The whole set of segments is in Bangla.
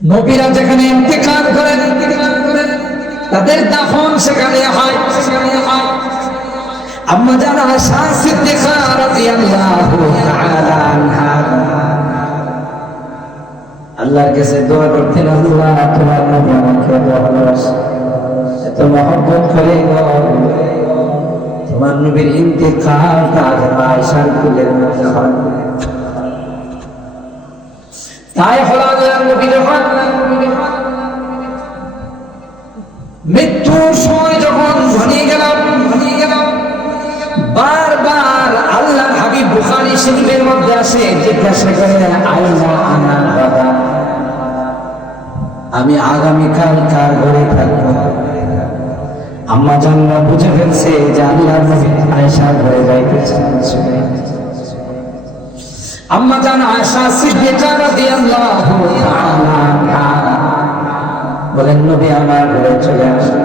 নবীরা যেখানে ইন্তেকাল করেন তাদের দাফন সেখানে হয়। আম্মা জান আয়েশা সিদ্দিকা রাদিয়াল্লাহু তাআলা আনহা আল্লাহর কাছে দোয়া করতেন, আল্লাহ তোমার নবী আমাকে ভালোবাসে, এত মহব্বত করে তোমার নবীর ইন্তেকাল তার আয়েশার কুলের মধ্যে হয়। তাই হলো আল্লাহর নবী যখন মৃত্যুর সময় যখন ঘনিয়ে গেল বারবার আল্লাহর হাবিব বুখারী শরীফের মধ্যে আসে জিজ্ঞাসা করে, আল্লাহ আনা বাবা, আমি আগামীকাল কার ঘরে থাকবো? আম্মা জানরা বুঝে ফেলছে যে আল্লাহর নবী আয়েশার ঘরে যাইতেছেন। আম্মা জান আয়েশা সিদ্দিকা রাদিয়াল্লাহু তাআলা আনহা বলেন, নবী আমার ঘরে চলে আসেন।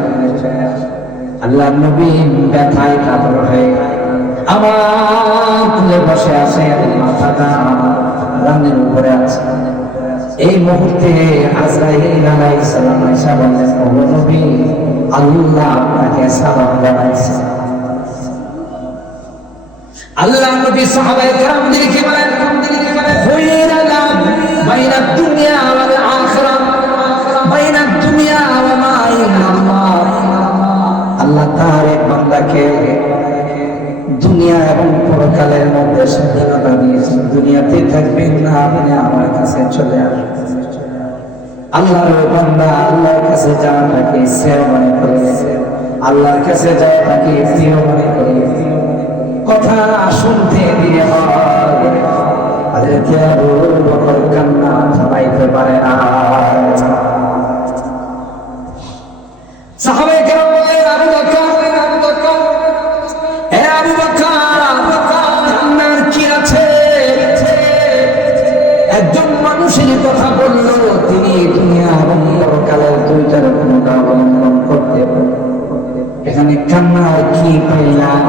আল্লাহর নবী ব্যথায় কাতর হয়ে আমার কোলে বসে আছেন, মাথাটা রানের উপরে আছে। এই মুহূর্তে আজরাইল আলাইহিস সালাম আয়েশা বলেন, ও নবী, আল্লাহ আপনাকে সালাম জানাইছে। আল্লাহ নবী সাহাবায়ে কেরামদেরকে বলেন, খুয়িরা বাইনা দুনিয়া ওয়াল আখিরাহ, বাইনা দুনিয়া ওয়া মা ইল্লাল্লাহ। আল্লাহ তার এক বান্দাকে দুনিয়া এবং পরকালের মধ্যে স্বাধীনতা দিয়েছেন। দুনিয়াতে থাকবেন না, আপনি আমার কাছে চলে আসবেন। আল্লাহর বান্দা আল্লাহর কাছে যাওয়াটাকে শ্রেয় মনে করে, আল্লাহর কাছে যাওয়াটাকে প্রিয় মনে করে কথা শুনতে দিয়ে হয়। হযরত আবু বকর কান্না থামাইতে পারে না। সাহাবায়ে কেরাম বলেন, আবু বকর, হে আবু বকর, কান্নার কি আছে? একজন মানুষের কথা বলল, তিনি দুনিয়া এবং পরকালের দুইটার ক্ষমতা অবলম্বন করতে পারেন। এখানে কান্নার কি পাইলাম?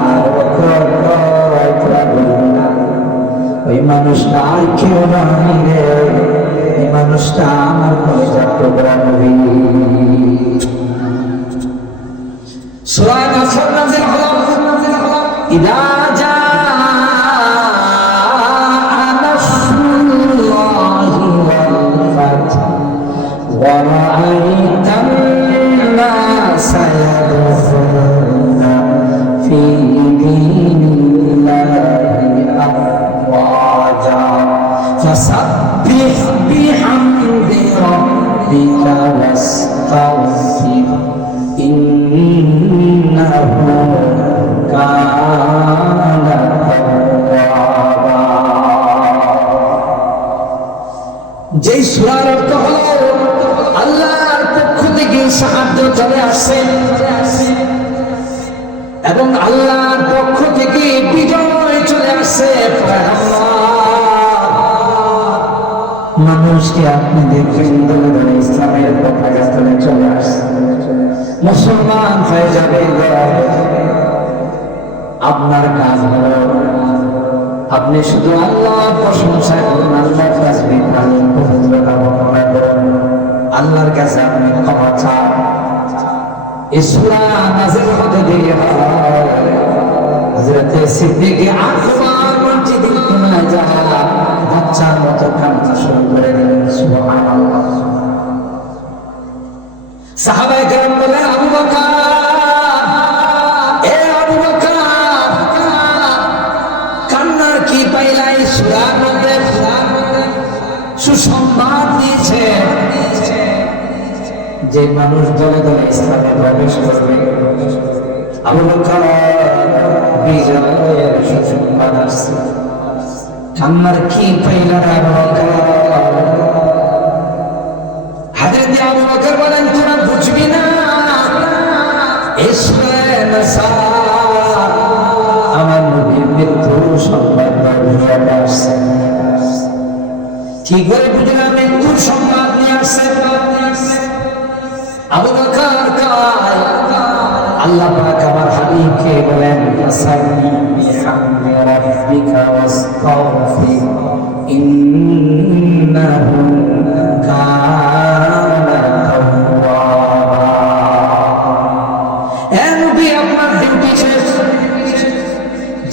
ওই মানুষটা আর কেউ নয় রে, এই মানুষটা আমার কলেজার টুকরা নবী। সূরা নাসর নাযিল হলো, ইদা জাআ নাসরুল্লাহি ওয়াল ফাতহ ওয়া রাআইতান নাসা ইয়াদখুলুনা ফি দীনিল্লাহি আফওয়াজা ফাসাব্বিহ বিহামদি রাব্বিকা ওয়াস্তাগফির ইন্নাহু কানা তাওয়াবা। যেই সূরার অর্থ হলো আল্লাহর পক্ষ থেকে সাহায্য চলে আসছে এবং আল্লাহর পক্ষ থেকে বিজয় চলে আসছে। মানুষকে আপনি দেখবেন দলে দলে ইসলামের পতাকা তলে চলে আসছে, মুসলমান হয়ে যাবে। আপনার কাজ হলো আপনি শুধু আল্লাহর প্রশংসা করুন, আল্লাহর তাসবিহ পড়ুন, পবিত্রতা বর্ণনা করুন, আল্লাহর কাছে আপনি ক্ষমা চান। এই সূরা নাযিল হতে দেরি হয়। হযরত সিদ্দিক আকবর মসজিদের কোনায় যায় বাচ্চার মতো কান্না শুরু করে দিলেন। সুবহানাল্লাহ। সাহাবায়ে কেরাম বলেন, আবু বকর, এ আবু বকর, কান্নার কি পাইলা? এই সূরার মধ্যে সুসংবাদ দিয়েছে যে মানুষ দলে দলে ইসলামে প্রবেশ করবে। আবু বকর বিজয়ের সুসংবাদ আসছে। কান্নার কি পাইলা আবু বকর? হযরত আবু বকর বলেন, তোরা বুঝবি না, এই সূরা নাসর আমার নবীর মৃত্যুর সংবাদ নিয়ে আসছে। কি করে বুঝলাম মৃত্যুর সংবাদ নিয়ে আসছে? আবু বকর কয়, আল্লাহ পাক আমার হাবিবকে বলেন, ফাসাব্বিহ বিহামদি রাব্বিকা ওয়াস্তাগফির ইন্নাহু কানা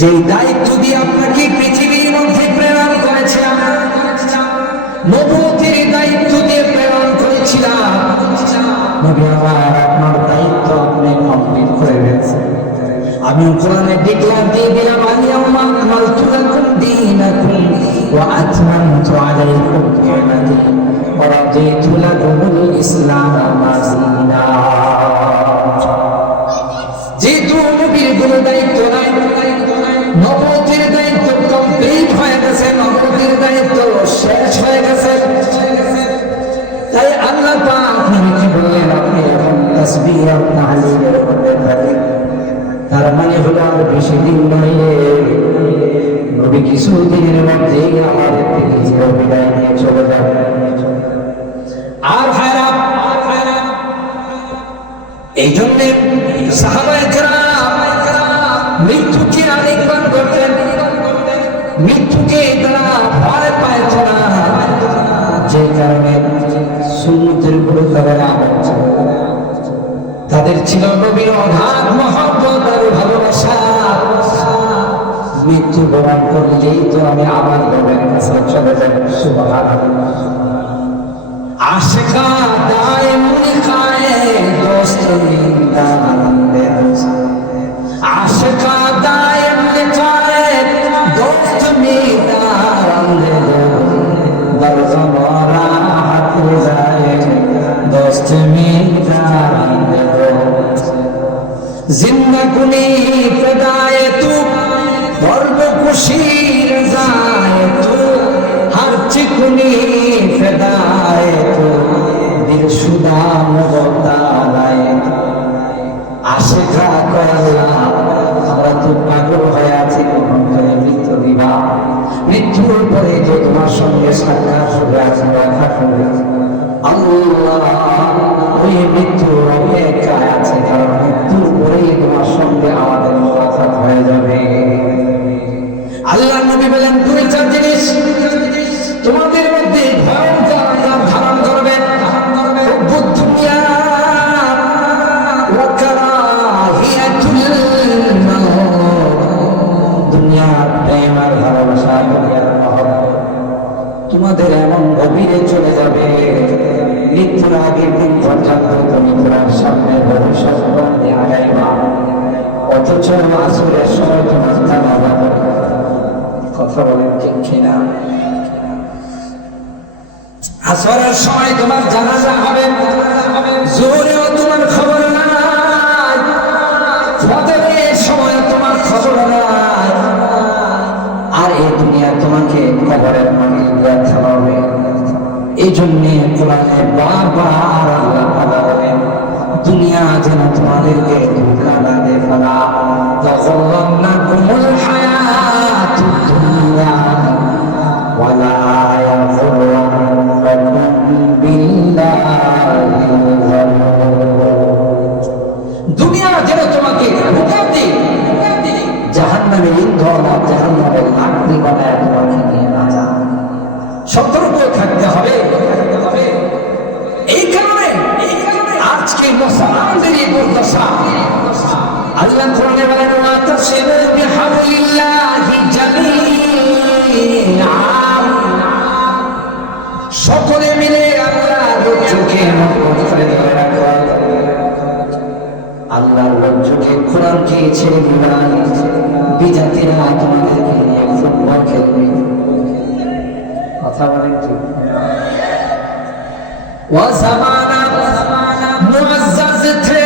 যেই দায়িত্ব দিয়ে আপনাকে পৃথিবীর মধ্যে প্রেরণ করেছিলাম, নবুয়তের দায়িত্ব দিয়ে প্রেরণ করেছিলাম, নবী আমার আপনার দায়িত্ব আপনি কমপ্লিট করে দিয়েছেন। আমি কোরআনে ডিক্লেয়ার দিয়ে দিলাম, আলিয়াউমা আকমালতু লাকুম দীনাকুম ওয়া আতমামতু আলাইকুম নি'মাতি ওয়া রাদিতু লাকুমুল ইসলাম দীনা। যেহেতু নবীর কোনো দায়িত্ব নাই, নবুয়তের দায়িত্ব কমপ্লিট হয়ে গেছে, নবুয়তের দায়িত্ব শেষ হয়ে গেছে, তাই আল্লাহ পাক নবীকে বললেন আপনি এখন তাসবিহ আর তাহলিলের মধ্যে থাকেন। তার মানে হলো আর বেশি দিন নয়, নবী কিছুদিনের মধ্যেই আমাদের থেকে চির বিদায় নিয়ে চলে যাবে। আর ভাইরা, এই জন্যে সাহাবায়ে কেরাম মৃত্যুকে আলিঙ্গন করতেন, মৃত্যুকে তারা ভয় পাইত না, যে কারণে সুন্নতের উপরে তারা আমল ছিল। তাদের ছিল নবীর অগাধ মহব্বত আর ভালোবাসা। মৃত্যুবরণ করলেই তো আমি আমার নবীর কাছে চলে যাব। সুবহানাল্লাহ। আশিকা দায়েম লিখায়ে দোস্ত মিন্দানন্দে দোস্ত, আশিকা দায়েম লিখায়ে দোস্ত মিন্দানন্দে বরজমরা হাত যায় দোস্ত মিন্দানন্দে জিন্দা কুনি ফেদায়ে তু গর্ব খুশির যায় তু হর চিকুনি ফেদায়ে তু দিল শুদা মুবতালায়ে। আশিকা কয়াল্লাহ আমরা তো পাগল হয়ে আছি কখন করে মৃত্যু দিবা, মৃত্যুর পরে তো তোমার সঙ্গে সাক্ষাৎ হবে, আছে দেখা হবে। আল্লাহ ওই মৃত্যুর অপেক্ষায় আছে, কারণ মৃত্যুর পরেই তোমার সঙ্গে আমাদের মুলাকাত হয়ে যাবে। আল্লাহ নবী বলেন দুই চার জিনিস তোমাদের মধ্যে ভয়ঙ্কর আযাব ধারণ করবে, হুব্বুদ দুনিয়া ওয়া কারাহিয়াতুল মাউত। দুনিয়ার প্রেম আর ভালোবাসা, দুনিয়ার মহব্বত তোমাদের এমন গভীরে চলে যাবে, মৃত্যুর আগের দিন পর্যন্ত তুমি তোমার সামনে ভবিষ্যৎবাণী আগাইবা, অথচ আসরের সময় তোমার জানাজা হবে। কথা বলেন ঠিক কিনা? আসরের সময় তোমার জানাজা হবে, জোরেও তোমার খবর নাই, ফজরের সময় তোমার খবর নাই, আর এই দুনিয়া তোমাকে কবরের মাটি দিয়ে থামাবে। এই জন্যে কোরআনে বারবার আল্লাহ তাআলা বলেন দুনিয়া যেন তোমাদেরকে ধোঁকা না দেয়, ফালা তাগরন্নাকুমুল হায়াতুদ দুনিয়া ওয়ালা ইয়াগরন্নাকুম বিল্লাহিল গারুর। দুনিয়া যেন তোমাকে ধোঁকা দেয়, জাহান্নামের ইন্ধন আর জাহান্নামের লাকড়ি বানায় তোমাকে নিয়ে না যায়। সতর্ক থাকতে হবে। এই কারণে আজকে মুসলমানদের এই দুর্দশা। আল্লাহ কোরআনে বলেন ওয়াতাসিমু বিহাবলিল্লাহি জামিআ, সকলে মিলে আল্লাহর রজ্জুকে মজবুত করে ধরে রাখো। আল্লাহর রজ্জুকে কোরআনকে ছেড়ে দিবা, বিজাতিরা তোমাদেরকে নিয়ে ফুটবল খেলবে। কথা বলেন ঠিক? وزمانا معزز थे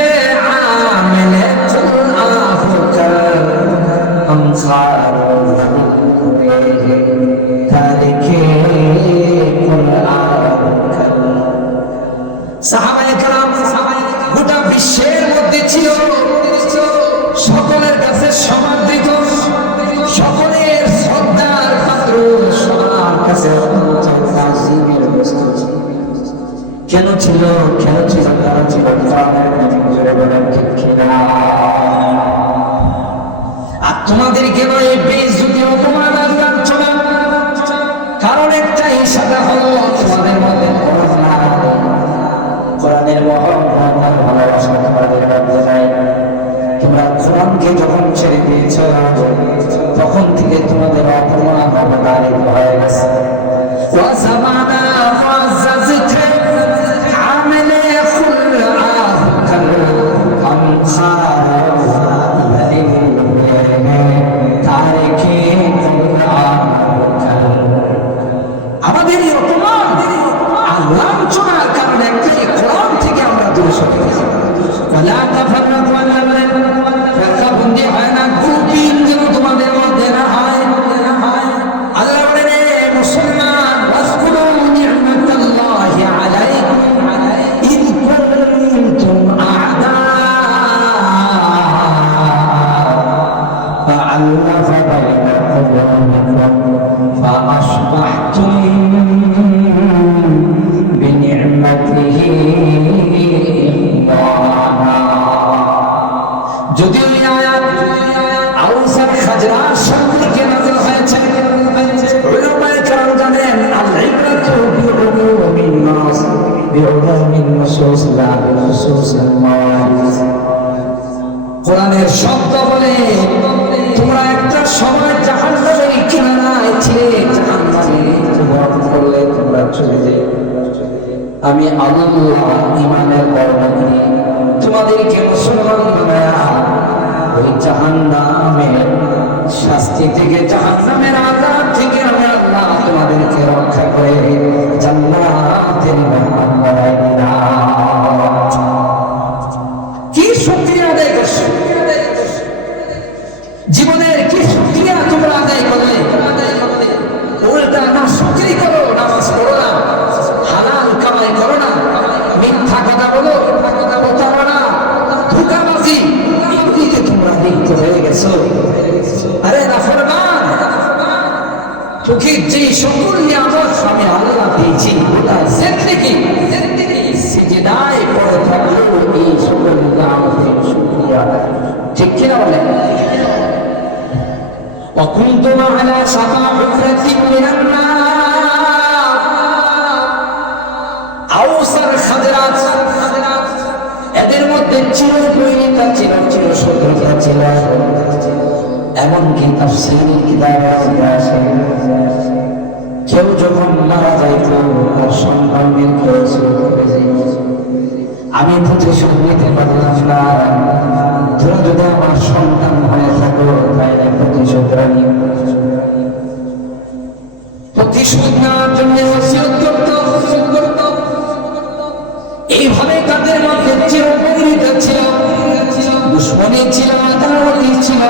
आमिले कुल आफकर अंसार हुए तारिके कुल आफकर। সাহাবায়ে কেরাম গোটা বিশ্বের মধ্যে ছিল সকলের কাছে সমাদৃত, সকলের শ্রদ্ধার পাত্র, সবার কাছে তাজিমের বস্তু। কেন ছিল? কেন ছিল? তারা ছিল কোরআনের নবী। জোরে বলেন ঠিক কিনা? আর তোমাদের কেন এই বেইজ্জতি অপমান আর লাঞ্ছনা? কারণ একটাই, সেটা হলো তোমাদের মধ্যে কোরআনের মহব্বত আর ভালোবাসা তোমাদের মধ্যে নাই। তোমরা কোরআন ইমানকে যখন ছেড়ে দিয়েছ তখন থেকে তোমাদের অপমান অবতারিত হয়ে গেছে। وزمانا معززك عامل خلعه كالأنخار তারিখে আমাদের এই অপমান আর লাঞ্ছনার কারণে একটাই, কোরআন থেকে আমরা দূরে সরে গেছি। ওয়ালা তাফাররাকু ওয়ালা ফিরকাবন্দি হয় না, গ্রুপিং যেন তোমাদের মধ্যে না হয়। আল্লাহ বলেন মুসলমান, ওয়াজকুরু নি'মাতাল্লাহি আলাইকুম ইয কুনতুম আ'দা فألف بين قلوبكم فأصبحتم بنعمته إخوانا। যদিও এই আয়াত আউস আর খাজরাজ সম্পর্কে নাযিল হয়েছে, উলামায়ে কেরাম জানেন আল ইবরাতু বিউলুমিন নাস বিউলুমিন নুসুস লা বিনুসুসিল মাওয়ারিস। কোরআনের শব্দ বলে তোমরা একটা সময় জাহান্নামের কিনারায় ছিলে, জাহান্নামে বরণ করলে তোমরা চলে যাবে। আমি আল্লাহ ঈমানের বর্ণনা তোমাদেরকে মুসলমান বানায়া ওই জাহান্নামের শাস্তি থেকে, জাহান্নামের আযাব থেকে আমি আল্লাহ তোমাদেরকে রক্ষা করে জান্নাতের মেহমান বানাই দিলাম। কি শুকরিয়া আদায় করছো, জীবনের কি শুকরিয়া তোমরা আদায় করলে? উল্টা না শুকরি করো, নামাজ পড়ো না, হালাল কামাই করো না, মিথ্যা কথা বলো, প্রতারণা, ধোঁকাবাজি, এগুলিতে তোমরা লিপ্ত হয়ে গেছো। আরে নাফরমান, তোকে যে সকল নিয়ামত আমি আল্লাহ দিয়েছি ওটা জিন্দেগি সিজদায় পড়ে থাকলো এই সকল নিয়ামতের শুকরিয়া। ঠিক কিনা বলেন? وكنتم على شفا حفرة من النار। আউস আর খাজরাজ এদের মধ্যে চিরবৈরিতা ছিল, চিরশত্রুতা ছিল। এমনকি তাফসীরের কিতাবে আসে কেউ যখন মারা যাইত তার সন্তানদের কেউ করে যাইত, আমি প্রতিশোধ নিতে পারলাম না, তোরা যদি আমার সন্তান হয়ে থাকো তাহলে প্রতিশোধ নিও। প্রতিশোধ নেওয়ার জন্য ওসিয়ত করত। এইভাবে তাদের মধ্যে চিরবৈরিতা ছিল, দুশমনী ছিল, আদাওয়াতি ছিল।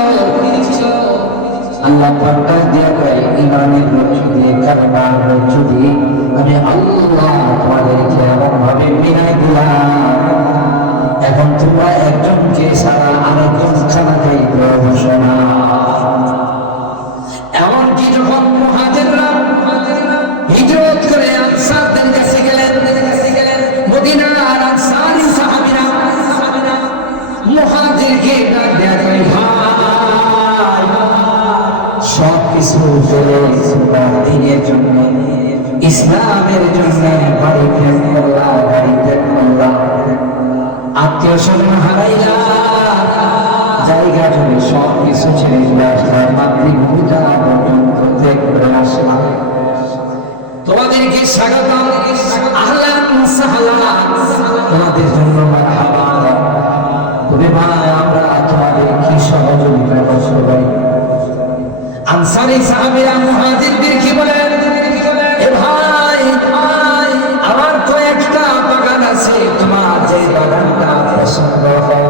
আল্লাহ পাক দিয়া কয় ঈমানের রজ্জু দিয়ে, কালেমার রজ্জু দিয়ে আমি আল্লাহ তোমাদেরকে এমনভাবে বিনাই দিলাম, এখন তোমরা একজনকে ছাড়া আরেকজন খানা খাইতে বসো না। এমনকি যখন মুহাজিররা হিজরত করে আনসারদের কাছে গেলেন, মদিনার আনসারী সাহাবীরা মুহাজিরকে ডাক দেয়া কয়, ভাই সব কিছু ফেলে দিনের জন্য, ইসলামের জন্য বাড়ি ত্যাগ করলা, গাড়ি ত্যাগ করলা, আত্মীয় স্বজন হারাইলা, জায়গা জমি সব কিছু ছেড়ে আসলাম, মাতৃভূমিটা পর্যন্ত ত্যাগ করে আসলাম। তোমাদেরকে স্বাগতম, আহলান সাহলান, তোমাদের জন্য মারহাবা। তবে ভাই আমরা তোমাদের কি সহযোগিতা করতে পারি? আনসারী সাহাবীরা মুহাজিরদের কি বলেন, এ ভাই আমার তো একটা বাগান আছে, তোমার যে বাগানটা পছন্দ হয়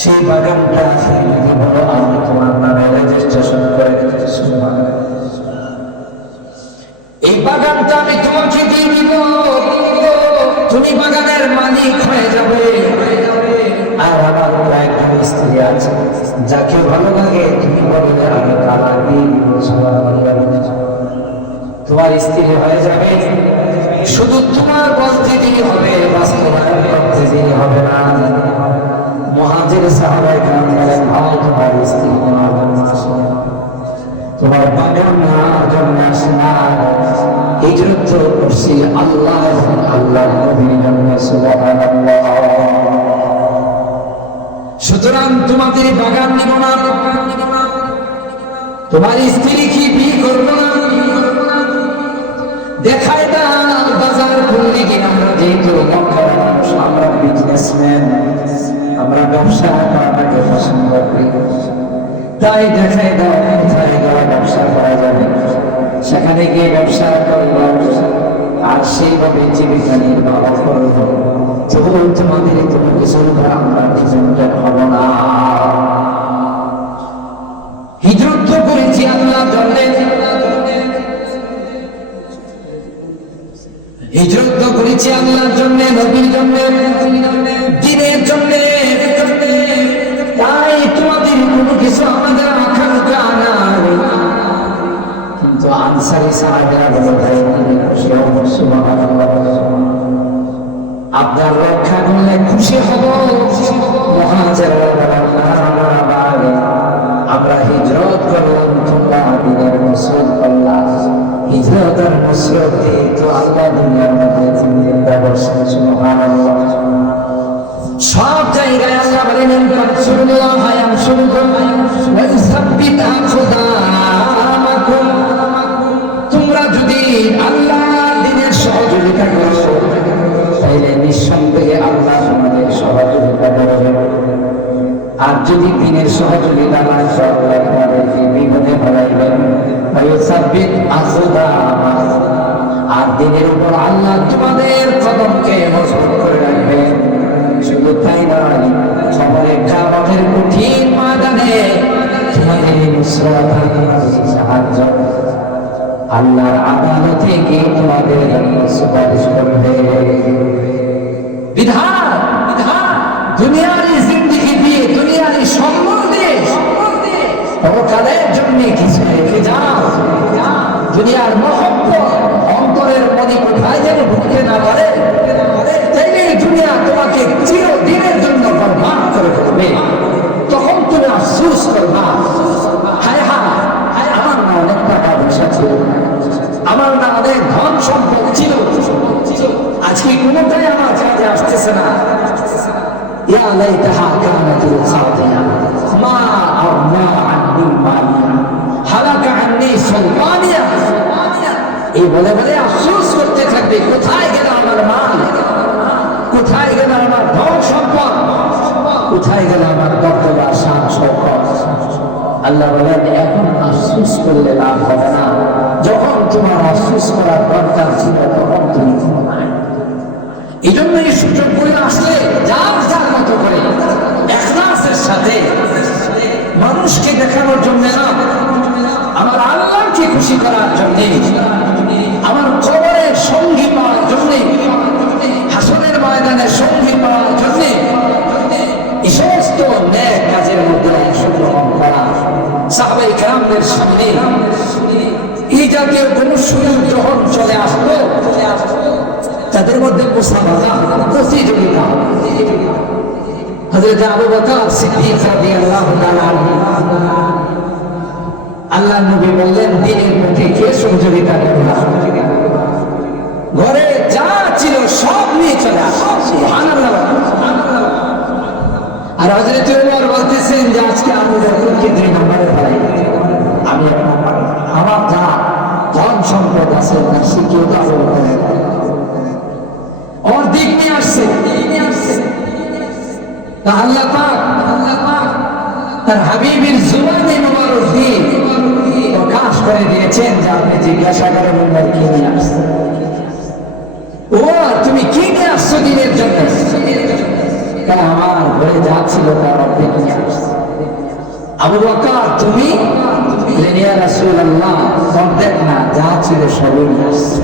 সেই বাগানটা যদি বলো আমি তোমার নামে রেজিস্ট্রেশন করে দিতে। এই বাগানটা আমি তোমাকে দিয়ে দিব, তুমি বাগানের মালিক হয়ে যাবে। আর আমার একজন স্ত্রী আছে, যাকে ভালো লাগে তুমি বললে আমি তালাক দিয়ে দিব, তোমার স্ত্রী হয়ে যাবে। শুধু তোমার বলতে দেরি হবে, বাস্তবায়ন করতে দেরি হবে না। মুহাজির সাহাবায়ে কেরাম বলেন, ভাই তোমার স্ত্রী নেওয়ার জন্য আসে, তোমার বাগান নেওয়ার জন্য আসে না, হিজরত করছি আল্লাহ এবং আল্লাহর নবীর জন্য। সুবহানাল্লাহ। সুতরাং তোমাদের বাগান নিব না, তোমার স্ত্রী কি বিয়ে করবো না, দেখায় না বাজার খুললে গিয়ে আমরা যেহেতু আমরা বিজনেসম্যান, আমরা ব্যবসা করাটাকে পছন্দ করি, তাই দেখায় দাও কোথায় গেলে ব্যবসা করা যাবে, সেখানে গিয়ে ব্যবসা করব আর সেইভাবে জীবিকা নির্বাহ করব। তবুও তোমাদের কোনো কিছুর দ্বারা আমরা ডিপেন্ডেন্ট হব না। হিজরত তো করেছি আল্লাহর জন্য, হিজরত তো করেছি আল্লাহর জন্য, নবীর জন্য, দ্বীনের জন্য। তাই তোমাদের কোনো কিছু আমাদের আকাঙ্ক্ষা নাই। কিন্তু আনসারী সাহাবীরা বলে ভাই আপনার রক্ষা করলে খুশি হব। আমরা হিজরত করলাম, তোমরা দিনের নসরত করলাম। হিজরত আর নসরত দিয়ে তো আল্লাহ দুনিয়ার মধ্যে ব্যবস্থা। সুবহানাল্লাহ। সব জায়গায় আল্লাহ বলেন ফানসুরুল্লাহ ইয়ানসুরকুম ওয়া ইউসাব্বিত আকদামাকুম। তোমরা যদি আল্লাহর দ্বীনের সহযোগিতা করো তাহলে নিঃসন্দেহে আল্লাহ তোমাদের সহযোগিতা করবে। আর যদি দ্বীনের সহযোগিতা না করো আল্লাহ তোমাদেরকে বিপদে ফেলাইবেন। ওয়া ইউসাব্বিত আকদামাকুম। আর দ্বীনের উপর আল্লাহ তোমাদের কদমকে মজবুত করে রাখবেন। শুধু তাই নয়, খবরে কিয়ামতের কঠিন ময়দানে তোমাদের নুসরাত আর তোমাদের সাহায্য আল্লাহর আদালতে গিয়ে তোমাদের জন্য সুপারিশ করবে। বিধান দুনিয়ার জিন্দেগি দিয়ে, দুনিয়ার সম্মান দিয়ে পরকালের জন্য কিছু রেখে যাও। দুনিয়ার মহব্বত অন্তরের মনে কোথায় যেন ঢুকতে না পারে, তাইলে দুনিয়া তোমাকে চিরদিনের জন্য বরবাদ করে ফেলবে। তখন তুমি আফসোস করবা, হায় হায় আমার না অনেক টাকা পয়সা ছিল, আমার না অনেক ধন সম্পদ ছিল, আজকে কোনোটাই আমার কাজে আসতেছে না। ইয়া লাইতাহা কানাতিল খাতিয়া মা আগনা আন্নি মালিয়া হালাকা আন্নি সুলতানিয়া। এই বলে বলে আফসোস করতে থাকবে, কোথায় গেল আমার মাল, কোথায় গেল আমার ধন সম্পদ, কোথায় গেল আমার দর্জা শান শওকত। আল্লাহ বলেন এখন আফসোস করলে লাভ হবে না, যখন তোমার আফসোস করার দরকার ছিল তখন তুমি নাই। এই জন্য এই সুযোগ করে আসলে যার যার মতো করে ইখলাসের সাথে, মানুষকে দেখানোর জন্য না, আমার আল্লাহকে খুশি করার জন্য, আমার কবরের সঙ্গী পাওয়ার জন্য, হাসরের ময়দানে সঙ্গী পাওয়ার জন্য এই সমস্ত নেক কাজের মধ্যে অংশগ্রহণ করা। সাহাবায়ে কেরামদের সামনে এই জাতীয় কোন সুযোগ যখন চলে আসতো, তাদের মধ্যে মুসাবাকা, প্রতিযোগিতা। হযরত আবু বকর সিদ্দিক রাদিয়াল্লাহু তাআলা আনহু, আল্লাহর নবী বললেন দ্বীনের পথে কে সহযোগিতা করবে, ঘরে যা ছিল সব নিয়ে চলে আসে। সুবহানাল্লাহ। আর হযরত ওমর বলতেছেন যে আজকে আমি যতকে 2 নম্বরে ফেলাই, আমি আমার যা ধন সম্পদ আছে না শিখিয়ে দাও করে অর্ধেক নিয়ে আসছে। তা আল্লাহ পাক তার হাবিবের জুবানে মুবারক দিয়ে প্রকাশ করে দিয়েছেন যে আপনি জিজ্ঞাসা করে বলবেন কি নিয়ে আসছে। ও তুমি কি নিয়ে আসছো দিনের জন্য? আমার ঘরে যা ছিল তার অর্ধেক নিয়ে আসছে। আবু বকর তুমি ইয়া রাসূলুল্লাহ, অর্ধেক না, যা ছিল সবই নিয়ে আসছে।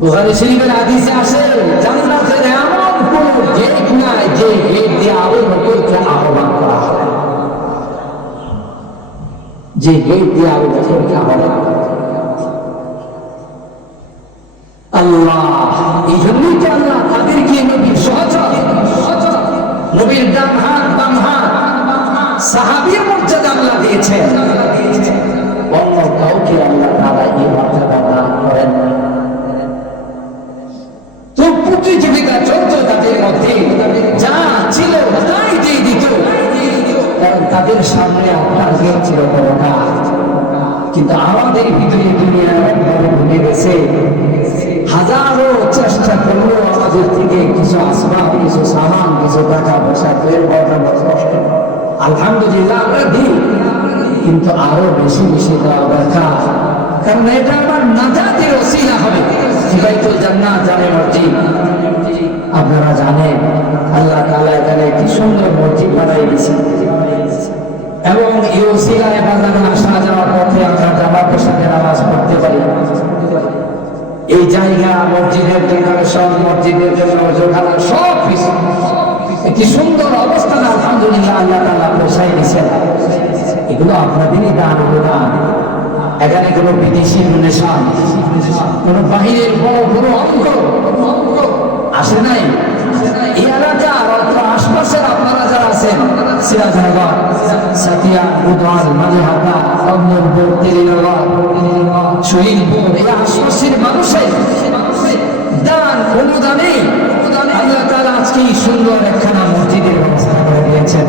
বুখারী শরীফের হাদিসে আসে জান্নাতের এমন কোন গেট নাই যে গেট দিয়ে আবু বকরকে আহ্বান করা হয়, যে গেট দিয়ে আবু বকরকে আহ্বান করা হয়। আল্লাহ এই জন্যই তো আল্লাহ তাদেরকে নবীর সহচর, নবীর ডান হাত বাম হাত সাহাবীর মর্যাদা আল্লাহ দিয়েছেন। অন্য কাউকে আল্লাহ তাআলা এই মর্যাদা দান করেন না। তো প্রতিযোগিতা চলতো তাদের মধ্যে, যা ছিল তাদের সামনে আপনার গেট ছিল পরকাল। কিন্তু আমাদের ভিতরে দুনিয়া একবারে ঢুকে গেছে। হাজারো চেষ্টা করলেও আমাদের থেকে কিছু আসবাব, কিছু সামান, কিছু টাকা পয়সা বের করাটা বড় কষ্ট। আলহামদুলিল্লাহ আমরা দিই, কিন্তু আরো বেশি বেশি দেওয়া দরকার, কারণ এটা আমার নাজাতের ওসিলা হবে। বাইতুল জান্নাত জানে মসজিদ, আপনারা জানেন আল্লাহ তাআলা এখানে কি সুন্দর মসজিদ বানাই দিয়েছেন, এবং এই ওসিলায় বাজারে আসা যাওয়ার পথে আমরা জামাতের সাথে নামাজ পড়তে পারি। এই জায়গা, মসজিদের ডেকোরেশন, মসজিদের জন্য ওজোখানা সব কিছু একটি সুন্দর অবস্থান আলহামদুলিল্লাহ আল্লাহ তাআলা পৌঁছাই দিয়েছেন। এগুলো আপনাদেরই দান অনুদান। এখানে কোনো বিদেশি ডোনেশন, কোনো বাহিরের বড় বড় অঙ্ক আসে নাই। এই এলাকার অর্থ আশপাশের আপনারা যারা আছেন, সিরাজনগর, সাতিয়া, উদল, মালিহাটা, অমরপুর, তেলিনগর, শহীদপুর, এই আশপাশের মানুষের দান অনুদানে আল্লাহ তাআলা আজকে সুন্দর একখানা মসজিদের ব্যবস্থা করে দিয়েছেন।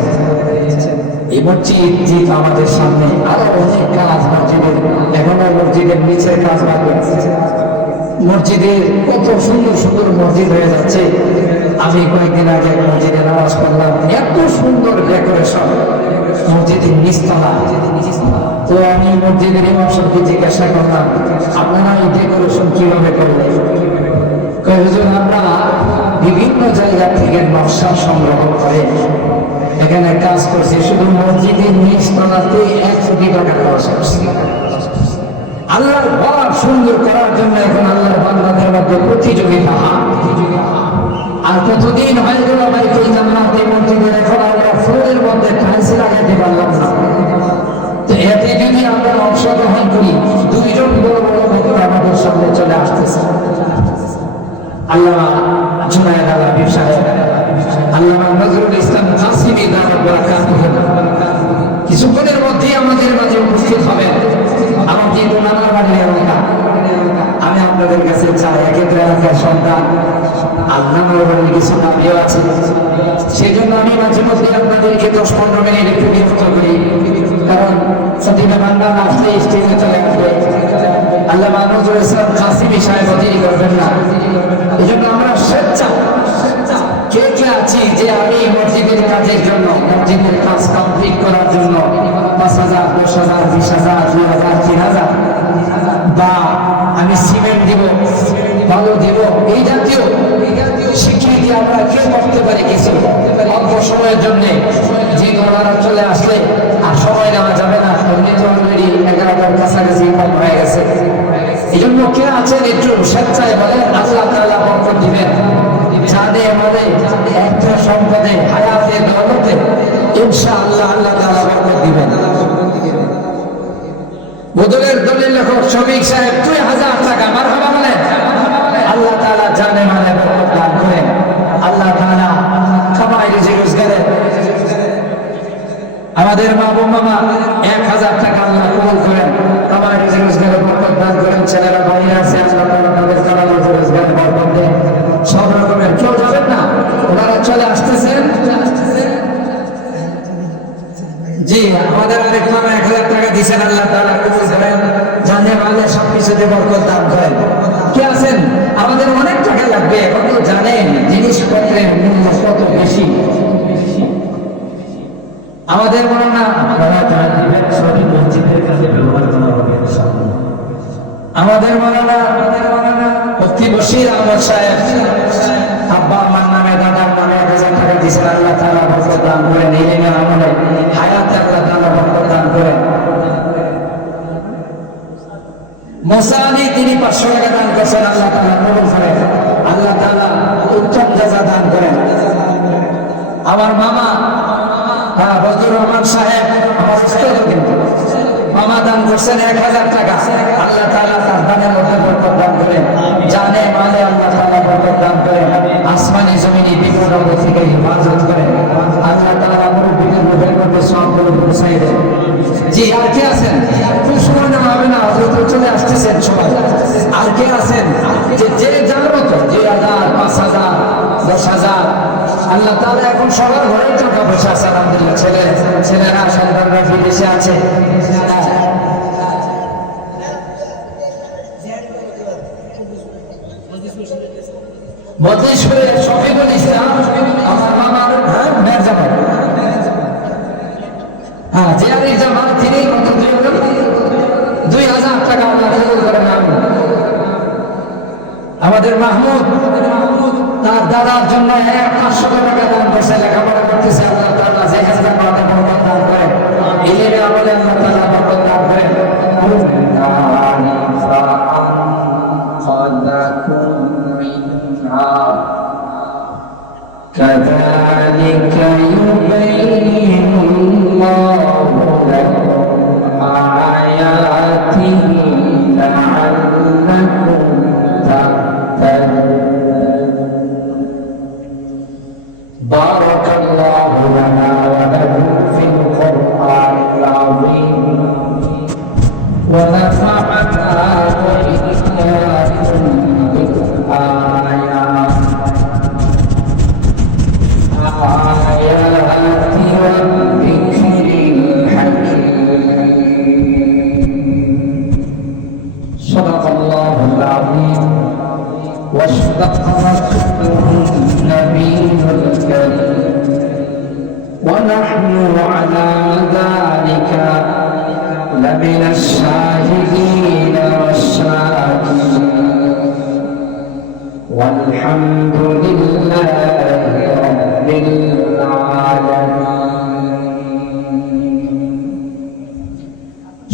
এই মসজিদ যে আমাদের সামনে আরো অনেক কাজ, মসজিদের এখনো মসজিদের নিচের কাজ বাকি আছে। মসজিদের কত সুন্দর সুন্দর মসজিদ হয়ে যাচ্ছে। আমি কয়েকদিন আগে মসজিদে নামাজ পড়লাম, এত সুন্দর ডেকোরেশন মসজিদের নিচতলা। তো আমি মসজিদের ইমাম সাহেবকে জিজ্ঞাসা করলাম, আপনারা এই ডেকোরেশন কিভাবে করলেন? হুজুর, আমরা বিভিন্ন জায়গা থেকে নকশা সংগ্রহ করে এখানে কাজ করছি। শুধু মসজিদের নিচতলাতে 1 কোটি টাকা খরচ করছি আল্লাহর ঘর সুন্দর করার জন্য। এখন আল্লাহর বান্দাদের মধ্যে প্রতিযোগিতা, আর কতদিন হয়ে গেল বাইতুল জান্নাত এই মসজিদের, এখন আমরা ফ্লোরের মধ্যে টাইলস লাগাইতে পারলাম না। তো এতে যদি আমরা অংশগ্রহণ করি, 2 জন বড় বড় বক্তা আমাদের সামনে চলে আসতেছে। আল্লামা জুনায়েদ আলাবী সাহেব, আল্লামা নজরুল ইসলাম কাসিমি দাওয়াত বারাকাতুহু কিছুক্ষণের মধ্যেই আমাদের মাঝে উপস্থিত হবেন। আমার যেহেতু নানার বাড়ির এলাকা, আমি আপনাদের কাছে চাই, একের এলাকার সন্তান, নানার বাড়ির কিছু দাবিও আছে। সেই জন্য আমি মাঝে মধ্যে আপনাদেরকে 10-15 মিনিট একটু বিরক্ত করি, কারণ প্রতিটা বান্দা আসলে স্টেজে চলে আসবে। আল্লামা নজরুল ইসলাম কাসিমি সাহেব দেরি করবেন না। এই জন্য আমরা স্বেচ্ছা কে কে আছি যে আমি মসজিদের কাজের জন্য, মসজিদের কাজ কমপ্লিট করার জন্য 5,000, 10,000, 20,000, 2,000, 3,000 বা আমি সিমেন্ট দিব, বালু দিব, এই জাতীয় স্বীকৃতি আমরা কে করতে পারি কিছু অল্প সময়ের জন্য? যে ওনারা চলে আসলে আর সময় নেওয়া যাবে না, এমনি তো অলরেডি 11টার কাছাকাছি কম হয়ে গেছে। এই জন্য কে আছেন একটু স্বেচ্ছায় বলেন, আল্লাহ তাআলা বরকত দিবেন জানে মনে একটা সম্পদে, হায়াতে, দৌলতে, ইনশাআল্লাহ আল্লাহ তাআলা বরকত দিবেন। বদলের দলিল লেখক শফিক সাহেব 2,000 টাকা, মারহাবা বলেন। আল্লাহ তাআলা জানে মানে বরকত দান করেন। আল্লাহ তাআলা কামাই রিজিক রোজগারে আমাদের মা মামা 1,000 টাকা আল্লাহ কবুল করেন, কামাই রিজিক রোজগারে বরকত দান করেন। ছেলেরা বাইরে আছে, আল্লাহ তাআলা তাদের কামাই রিজিক রোজগারে বরকত দেন। সব রকমের কেউ যাবেন না, ওনারা চলে আসতেছেন। জি, আমাদের আরেক মামা 1,000 টাকা দিয়েছেন, আল্লাহ তাআলা কবুল করেন, জানে মালে সবকিছুতে বরকত দান করেন। কে আছেন? আমাদের অনেক টাকা লাগবে, এখন তো জানেন জিনিসপত্রের মূল্য কত বেশি। আমাদের মনে না আমাদের মনে না মুফতি বশির আহমদ সাহেব আব্বা আমার নামে, দাদার নামে 1,000 টাকা দিয়েছেন, আল্লাহ তাআলা বরকত দান করেন। ইলমে আমলে হায়াতে আল্লাহ তাআলা বরকত দান করেন। মুসা আলী তিনি 500 টাকা দান করেছেন, আল্লাহ তাআলা কবুল করেন। আল্লাহ তাআলা উত্তম জাযা দান করেন। আমার মামা বজরুর রহমান সাহেব, আমার উস্তাদ কিন্তু মামা দান করছেন 1,000 টাকা, আল্লাহ তাআলা তার দানের মধ্যে বরকত দান করেন, জানে মালে আল্লাহ তাআলা বরকত দান করেন, আসমানি জমিনি বিপদ থেকে হেফাজত করেন। আল্লাহ তাআলা মুরব্বিদের মুখের মধ্যে সবগুলো পৌঁছাই দেন। জি, আর কে আছেন? খুব সময় নেওয়া হবে না, হয়তো চলে আসতেছেন সবাই। আর কে আছেন যে যার মতো 2,000, 5,000, 10,000? আল্লাহ তাআলা এখন সবার ঘরে টাকা বসে আছে আলহামদুলিল্লাহ, ছেলেরা সন্তানরা বিদেশে আছে। মজলিশপুরে শফিকুল ইসলাম আমার মামার মেরজামাত, জিয়ারির জামাত, তিনি কত 2000 টাকা আল্লাহ কবুল করেন। আমাদের মাহমুদ তার দাদার জন্য 500 টাকা দান করছে, লেখাপড়া করতেছে। আল্লাহ তাআলা যেখানে বরকত দান করেন, ইলমে আমলে আল্লাহ তাআলা বরকত দান করেন। كذلك يبين الله لكم آياته لعلكم تهتدون. بارك الله لنا ولكم في القرآن العظيم ونفعنا وإياكم بالآيات والذكر الحكيم. صدق الله العظيم وصدق رسوله النبي الكريم ونحن على ذلك لمن الشاهدين والشاكرين والحمد لله رب العالمين.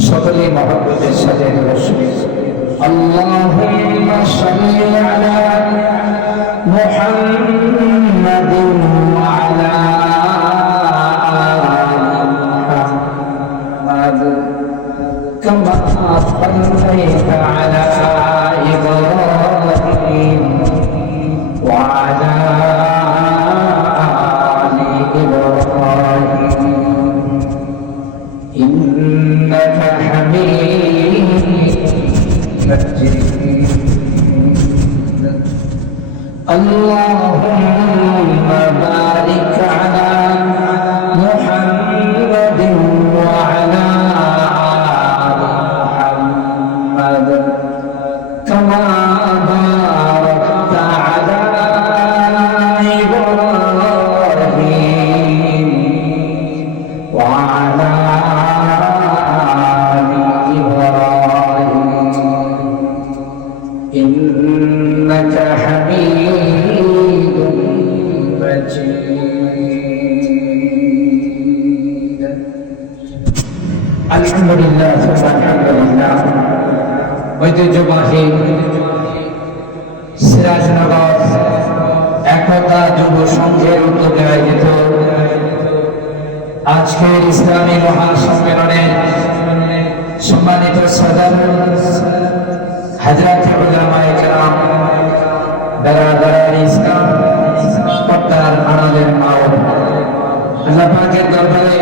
সকলে মহব্বতের সাথে বসবে। اللهم صل على محمد وعلى آل محمد كما صليت على إبراهيم وعلى آل إبراهيم إنك حميد مجيد. اللهم بارك على محمد وعلى آل محمد كما باركت على إبراهيم وعلى آل إبراهيم إنك حميد مجيد. الحمد لله ثم الحمد لله. ঐতিহ্যবাহী সিরাজনগর একতা যুব সংঘের উদ্যোগে আয়োজিত আজকের ইসলামী মহাসম্মেলনে সম্মানিত সদর হযরত উলামায়ে কেরাম, বেরাদারান ইসলাম, পর্দার আড়ালের মা ও আল্লাহ পাকের দরবারে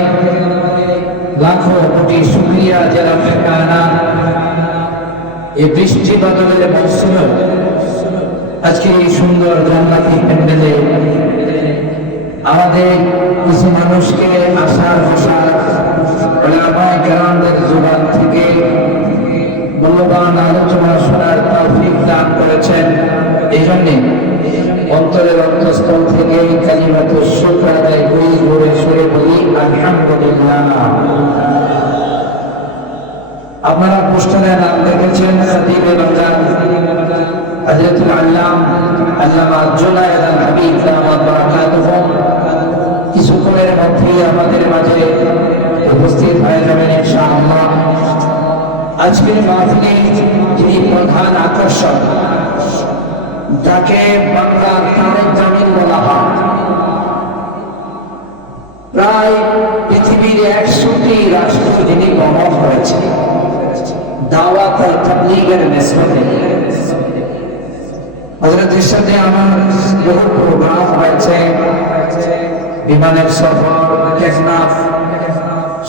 লাখো কোটি শুকরিয়া যে রব্বে কায়নাত এই বৃষ্টি বাদলের মৌসুমে আজকে এই সুন্দর জান্নাতি প্যান্ডেলে আমাদের কিছু মানুষকে আসার বসার উলামায়ে কেরামদের জবান থেকে মূল্যবান আলোচনা শোনার তৌফিক দান করেছেন। এই জন্যে অন্তরের অন্তঃস্থল থেকে কালিমাতুশ শুকর আদায় করি, জোরে সুরে বলি আলহামদুলিল্লাহ। আপনারা পোস্টারে নাম দেখেছেন খতিবে বাজার হযরতুল আল্লামা জুনায়েদ আল হাবিব দামাত বারাকাতুহুম কিছুক্ষণের মধ্যেই আমাদের মাঝে উপস্থিত হয়ে যাবেন ইনশাআল্লাহ। আজকের মাহফিলে যিনি প্রধান আকর্ষণ, তাকে বাংলা তারেক জামিল বলা হয়। প্রায় পৃথিবীর 100টি রাষ্ট্র যিনি ভ্রমণ করেছেন দাওয়াত ও তাবলীগের নিসবতে। হযরতের সাথে আমার বহু প্রোগ্রাম হয়েছে, বিমানের সফর, টেকনাফ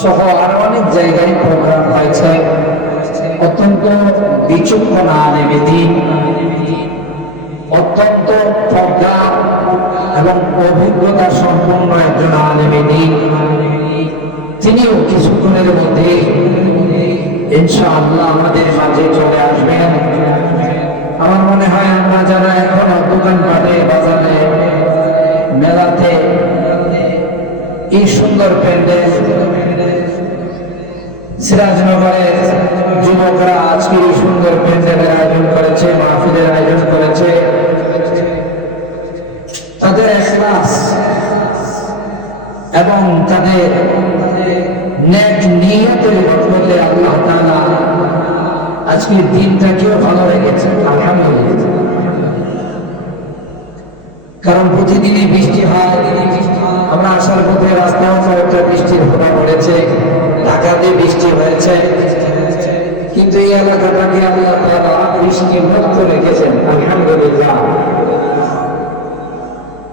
সহ আরো অনেক জায়গায় প্রোগ্রাম হয়েছে। অত্যন্ত বিচক্ষণ আলেম দ্বীন, অত্যন্ত প্রজ্ঞা এবং অভিজ্ঞতা সম্পন্ন একজন আলেমে দ্বীন। তিনিও কিছুক্ষণের মধ্যে ইনশাআল্লাহ আমাদের মাঝে চলে আসবেন। আমার মনে হয় আমরা যারা এখনো দোকানপাটে, বাজারে, মেলাতে এই সুন্দর প্যান্ডেল, সিরাজনগরের যুবকরা আজকে এই সুন্দর প্যান্ডেলের আয়োজন করেছে, মাহফিলের আয়োজন করেছে, তাদের ইখলাস এবং তাদের নেক নিয়তের বরকতে আল্লাহ তাআলা আজকের দিনটাকেও ভালো রেখেছে, আলহামদুলিল্লাহ। কারণ প্রতিদিনই বৃষ্টি হয়, আমরা আসার পথে রাস্তাও কয়েকটা বৃষ্টির ফোঁটা পড়েছে, ঢাকাতে বৃষ্টি হয়েছে, কিন্তু এই এলাকাটাকে আল্লাহ তাআলা বৃষ্টি মুক্ত রেখেছেন, আলহামদুলিল্লাহ।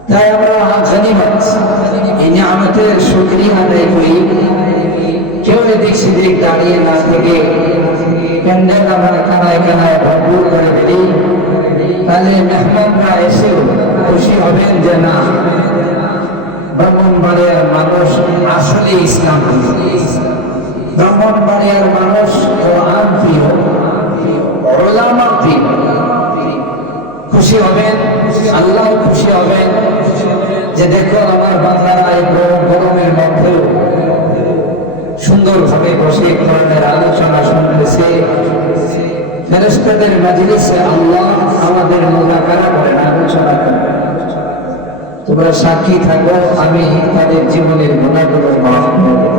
তাই আমরা গনিমত, এই নিয়ামতের শুকরিয়া আদায় করি। কেউ এদিক সেদিক দাঁড়িয়ে না থেকে প্যান্ডেল আমরা কানায় কানায় ভরপুর করে ফেলি, তাহলে মেহমানরা এসেও খুশি হবেন যে না, ব্রাহ্মণবাড়িয়ার মানুষ আসলে ইসলাম প্রিয়, ব্রাহ্মণবাড়িয়ার মানুষ কোরআন প্রিয়, উলামা প্রিয়। খুশি হবেন, আল্লাহ খুশি হবেন যে দেখো আমার বান্দারা এই গরমের মধ্যেও সুন্দরভাবে বসে কোরআনের আলোচনা শুনতেছে। ফেরেশতাদের মাজলিসে আল্লাহ আমাদের মুযাকারা করেন, আলোচনা করেন। তোমরা সাক্ষী থাকো, আমি তাদের জীবনের গুনাহগুলো মাফ করে দেব।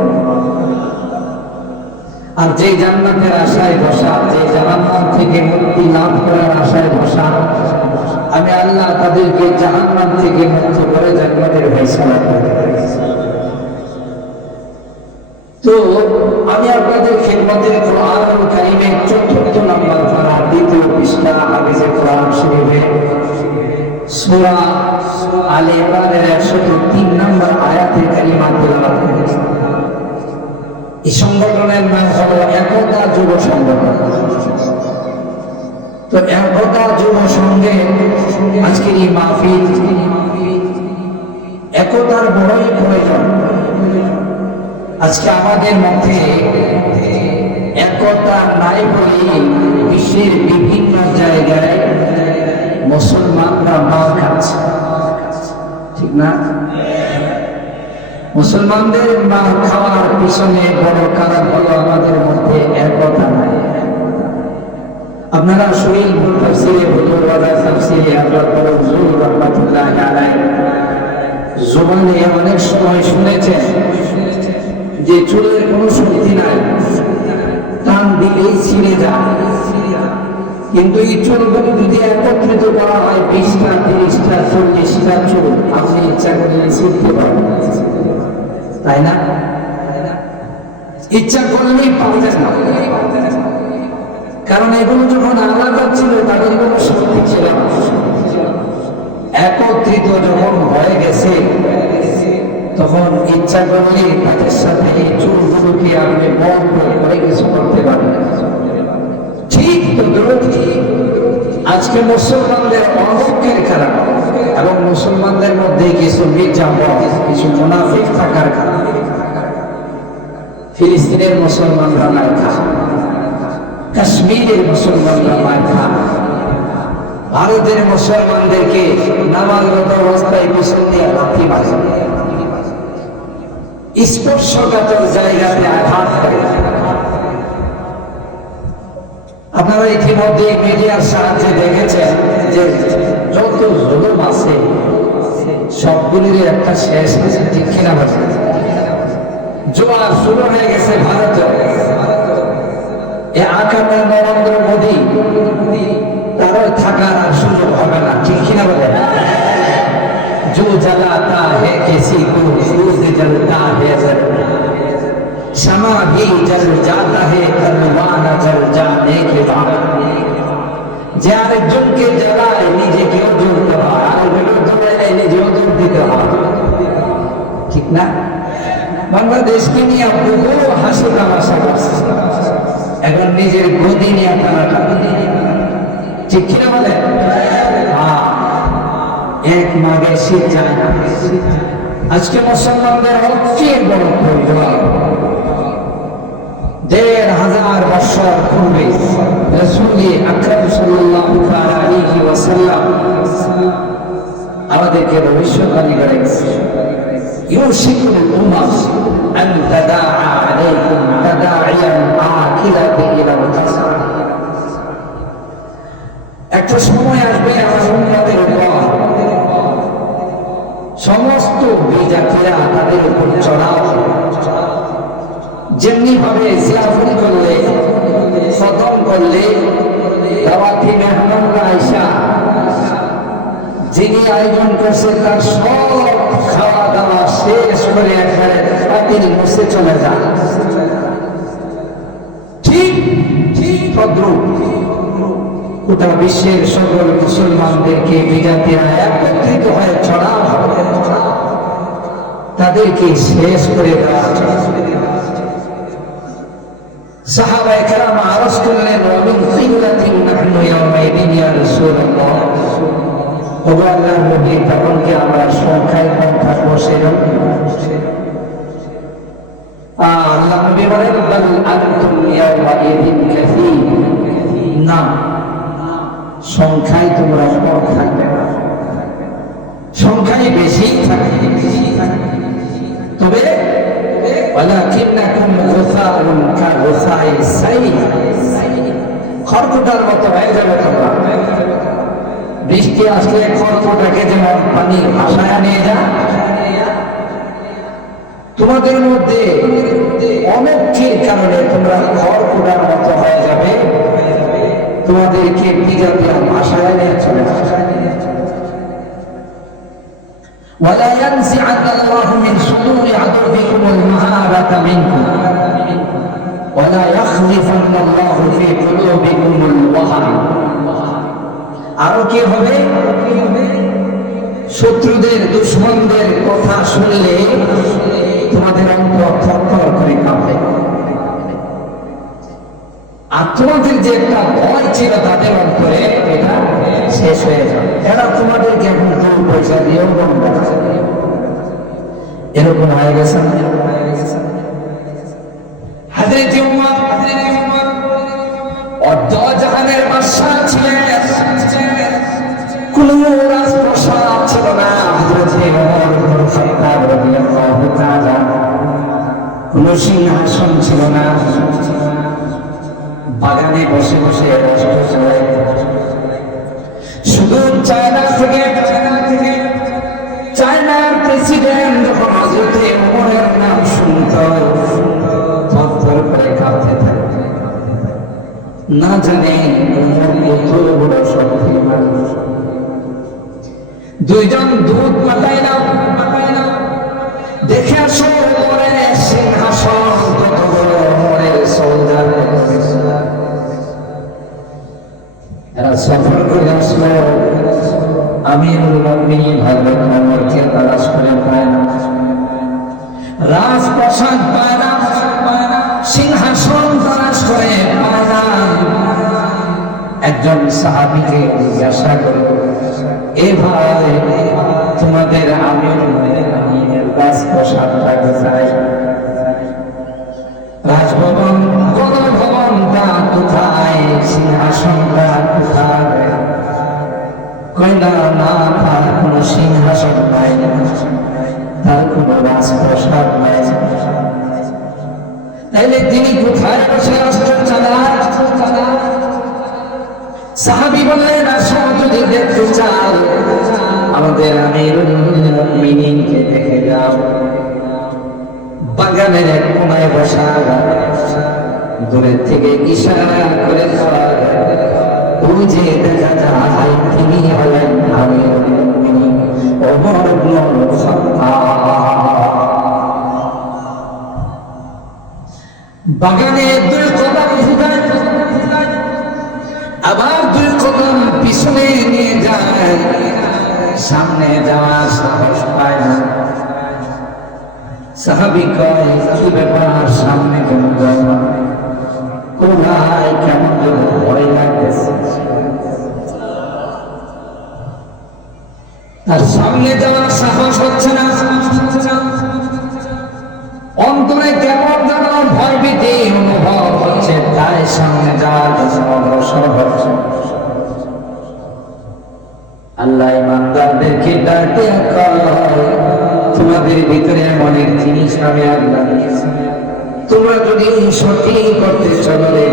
আর যে জান্নাতের আশায় বসা, যে জাহান্নাম থেকে মুক্তি লাভ করার আশায় বসা, আমি আল্লাহ তাদেরকে জাহান্নাম থেকে মুক্ত করে জান্নাতের ফয়সালা করে দেব। তো আমি আপনাদের খিদমতে কোরআনুল কারীমের ৪র্থ নম্বর পারা ২য় পৃষ্ঠা হাদিসে কোরআন শরীফে সূরা আলে ইমরানের ১০৩ নম্বর আয়াতে কারিমা তেলাওয়াত করেছি। এই সংগঠনের নাম হলো একতা যুব সংগঠন। তো একতা যুব সংঘে আজকের এই মাহফিল, একতার বড়ই প্রয়োজন। আজকে আমাদের মধ্যে একতা নাই বলে বিশ্বের বিভিন্ন জায়গায় মুসলমানরা মার খাচ্ছে, ঠিক না? মুসলমানদের মার খাওয়ার পিছনে বড় কারণ হলো আমাদের মধ্যে একতা নাই। আপনারা শহীদ তাফসীরে হুজুর ওয়ালা তাফসীরে হযরত হুজুর রাহমাতুল্লাহি আলাইহি জবানে অনেক সময় শুনেছেন যে চুলের কোনো শক্তি নাই, টান দিলেই ছিঁড়ে যায়। কিন্তু এই চুলগুলো যদি একত্রিত করা হয় ২০টা, ৩০টা, ৪০টা চুল, আপনি ইচ্ছা করলে ছিঁড়তে পারবেন, তাই না? ইচ্ছা করলেই পারবেন না, কারণ এগুলো যখন আলাদা ছিল তাদের কোনো শক্তি ছিল না। একত্রিত যখন হয়ে গেছে তখন ইচ্ছা করলে তাদের সাথে এই চুলগুলোকে আপনি বন্ধ করে কিছু করতে পারবেন। ঠিক তো আজকে মুসলমানদের অনৈক্যের কারণে এবং মুসলমানদের মধ্যে কিছু মির্জাফর, কিছু মুনাফিক থাকার কারণে ফিলিস্তিনের মুসলমানরা মার খায়, কাশ্মীরের মুসলমানরা মার খায়, ভারতের মুসলমানদেরকে নামাজরত অবস্থায় পিছন দিয়ে লাথি মারে, স্পর্শকাতর জায়গাতে আঘাত করে। আপনারা ইতিমধ্যে মিডিয়ার সাহায্যে দেখেছেন যে যত জুলুম আছে সবগুলির একটা শেষ আছে, ঠিক কিনা বলছে? জোয়ার শুরু হয়ে গেছে ভারতে। আকামের নরেন্দ্র মোদী তারও থাকার আর সুযোগ হবে না, ঠিক কিনা বলে? जो जलाता है किसी को सूरज जलता है, शमा भी जल जाता है परवाना जल जाने के बाद। যে আরেকজনকে জ্বালায় নিজেকেও জ্বলতে হয়, আরেকজনকে জ্বালায় নিজেও জ্বল দিতে হয়, ঠিক না? বাংলাদেশকে নিয়ে বহু হাসি তামাশা করছে, এখন নিজের গদি নিয়ে টানাটা, ঠিক কিনা বলে? হ্যাঁ, এক মাঘের শীত যায় না। আজকে মুসলমানদের সবচেয়ে বড় পরিবার ১৫০০ বছর পূর্বে রাসূল আকরাম সাল্লাল্লাহু আলাইহি ওয়াসাল্লাম আমাদেরকে ভবিষ্যৎবাণী করে ইউশিকুল উম্মাহ আন তাদাআ আলাইকুম তাদাইয়ান আকিলাতি ইলা মুতাসা। একটা সময় আসবে আমার উম্মতের উপর সমস্ত বিজাতিরা তাদের উপর চড়াও, যেমনি ভাবে জিয়াফত করলে খতম করলে দাওয়াতি মেহমানরা আইসা যিনি আয়োজন করছে তার সব খাওয়া দাওয়া শেষ করে একবারে পাতিল মুছে চলে যায়, ঠিক ঠিক তদ্রূপ গোটা বিশ্বের সকল মুসলমানদেরকে বিজাতিরা একত্রিত হয়ে ছড়াও হবে, তাদেরকে শেষ করে দেওয়া। সাহাবায়ে কেরাম আরজ করলেন ওয়ামিন কিল্লাতিন নাহনু ইয়াওমাইদিন ইয়া রাসূলুল্লাহ, ওগো আল্লাহর নবী তখন কি আমরা সংখ্যায় কম থাকবো? সেরকম আল্লাহ নবী বলেন বাল আনতুম ইয়াওমাইদিন কাসীর, না সংখ্যায় তোমরা কম থাকবে না, সংখ্যায় বেশি থাকবে, তবে ওয়ালাকিন্নাকুম গুসাউন কাগুসাইস সাইল, খড়কুটার মতো হয়ে যাবে তোমরা। বৃষ্টি আসলে খড়কুটাকে যেমন পানির ভাসায় নিয়ে যায়, তোমাদের মধ্যে অনৈক্যের কারণে তোমরা খড়কুটার মতো হয়ে যাবে, তোমাদেরকে বিজাতিরা ভাসায় নিয়ে চলে আসবে। ولا ينزعن الله من صدور عدوكم المهابة منكم ولا يخلفن الله في قلوبكم الوهن। আরো কি হবে? শত্রুদের দুশমনদের কথা শুনলে তোমাদের অন্তর থরথর করে কাঁপে, আর তোমাদের যে একটা ভয় ছিল তাদের অন্তরে এটা শেষ হয়ে যাবে। এরা তোমাদেরকে এখন দুই পয়সা দিয়েও বন্ধ, এরকম হয়ে গেছে। হযরত উমর জাহানের বাদশা ছিলেন, কোনো রাজপ্রাসাদ ছিল না। হযরত উমর ইবনে খাত্তাব রাদিয়াল্লাহু তাআলা কোনো সিংহাসন ছিল না, বাগানে বসে বসে রাষ্ট্র চালাইতেন। শুধু চায়নার প্রেসিডেন্ট যখন হযরত উমরের নাম শুনত থরথর করে কাঁপতে থাকতেন। না জানে উমর কত বড় শক্তিমান। দুইজন দূত পাঠাইলাম, দেখে আসো উমরের সিংহাসন কত বড়, উমরের সওদার। এরা সফর করে আসলো, আমিরুল মুমিনিন হযরত ওমরকে তালাশ করে পায় না, রাজপ্রাসাদ পায় না, সিংহাসন তালাশ করে পায় না। একজন সাহাবীকে জিজ্ঞাসা করে, এ ভাই তোমাদের আমিরুল মুমিনিনের রাজপ্রাসাদটা কোথায়? রাজভবন ভবনটা কোথায়? সিংহাসনটা কোথায়? কই না, না তার কোন সিংহাসন নাই, তার কোন রাজপ্রাসাদ নাই। তাইলে তিনি কোথায় বসে রাষ্ট্র চালান? সাহাবী বললেন, আসো যদি দেখতে চাও আমাদের আমিরুল মুমিনিনকে দেখে যাও। বাগানের এক কোনায় বসা, দূরের থেকে ইশারা করে ওই যে দেখা যায় তিনি হলেন আমিরুল মুমিনিন ওমর ইবনে খাত্তাব। বাগানে দুই কদম ফুটায়, আবার দুই কদম পিছনে নিয়ে যায়, সামনে যাওয়ার সাহস পায় না। সাহাবী কয়, কি ব্যাপার, সামনে কেন যাও না? কোথায় কেমন ভয় লাগতেছে? তার সামনে যাওয়ার সাহস হচ্ছে না, অন্তরে কেমন যেন ভয়ভীতি অনুভব হচ্ছে, তাই সামনে যাওয়ার জন্য অগ্রসর হচ্ছে। আল্লাহ ইমানদারদেরকে ডাকে, তোমাদের ভিতরে এমন এক জিনিস আমি আল্লাহ দিয়েছি, তোমরা যদি সঠিক করতে চলো রে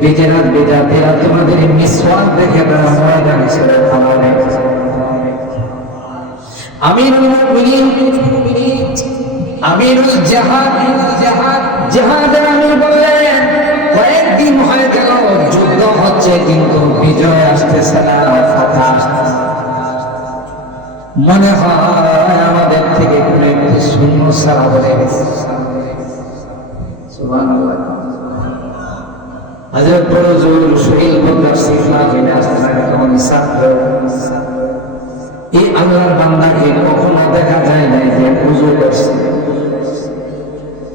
বেজেরাত বেজাতেরা তোমাদের মিসওয়াক দেখে তারা ময়দানে ছেড়ে থামাবে। আমিরুল মুমিনিন আমিরুল জিহাদের আমির বললেন, কয়েকদিন হয়ে গেল যুদ্ধ হচ্ছে কিন্তু বিজয় আসতেছে না, কথা মনে হয় আমাদের থেকে কোনো একটি শূন্য সারা বলে গেছে। সুবহানাল্লাহ। হযরত বড়জোর শহীদ বদর সিফা জেনে আসতে তখন ছাত্র এই আল্লাহর বান্দাকে কখনো দেখা যায় না যে ওযু করছে,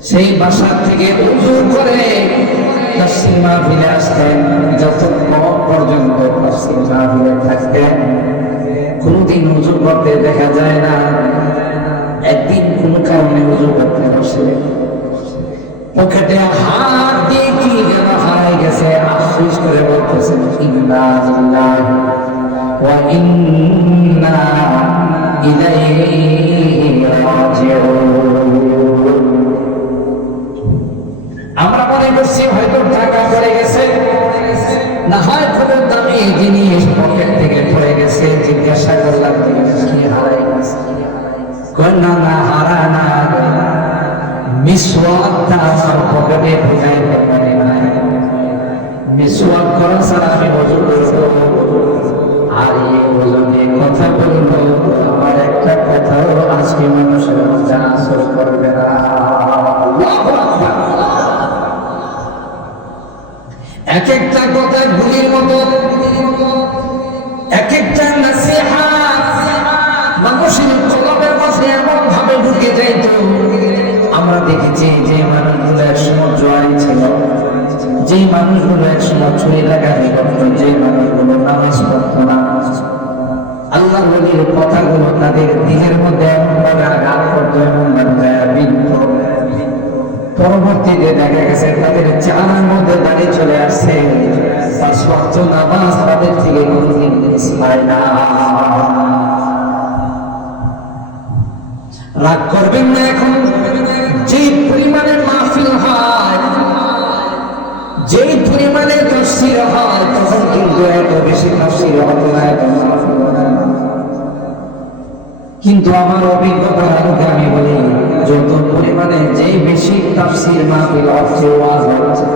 সেই বাসা থেকে ওযু করে তাফসীর মাহফিলে আসতেন, যতক্ষণ পর্যন্ত তাফসীর মাহফিলে থাকতেন কোনদিন ওযু করতে দেখা যায় না। একদিন কোন কারণে ওযু করতে বসে পকেটে হাত দিয়ে কি যেন হারাই গেছে, আফসোস করে বলতেছেন ইন্না লিল্লাহি ওয়া ইন্না ইলাইহি রাজিউন। আমরা মনে করছি হয়তো টাকা পড়ে গেছে, না হয় কোনো দামি জিনিস পকেট থেকে পড়ে গেছে। জিজ্ঞাসা করলাম কি হারাই গেছে, না না হারা না, মিসওয়াকটা আমার পকেটে ঢুকাইতে পারি নাই, মিসওয়াক করা ছাড়া আমি ওযু করব আর এই ওযু নিয়ে কথা বলবো, আমার একটা কথাও আজকে মানুষের মধ্যে আসর করবে না। আল্লাহু আকবার। এক একটা কথা গুলির মতো, এক একটা নসিহত মানুষের কলবের মধ্যে এমন ভাবে ঢুকে যাইত। আমরা দেখেছি যে মানুষগুলো একসময় জোয়ারি ছিল, যে মানুষগুলো একসময় ছুরি লাগানি করত, যে মানুষগুলো নামাজ পড়ত না, আল্লাহ নবীর কথাগুলো তাদের দিলের মধ্যে এমন ভাবে আঘাত করত, এমন ভাবে বিদ্ধ। পরবর্তীতে দেখা গেছে তাদের চেহারার মধ্যে দাঁড়িয়ে চলে আসছে, পাঁচ ওয়াক্ত নামাজ তাদের থেকে কোনদিন মিস হয় না। রাগ করবেন না, এখন যে পরিমাণে মাহফিল হয়, যে পরিমাণে তাফসীর হয়, তখন কিন্তু এত বেশি তাফসীর হতো না, এত মাহফিল হতো না। কিন্তু আমার অভিজ্ঞতার আলোকে আমি বলি, যত পরিমাণে যে বেশি তাফসীর মাহফিল হচ্ছে, ওয়াজ হচ্ছে,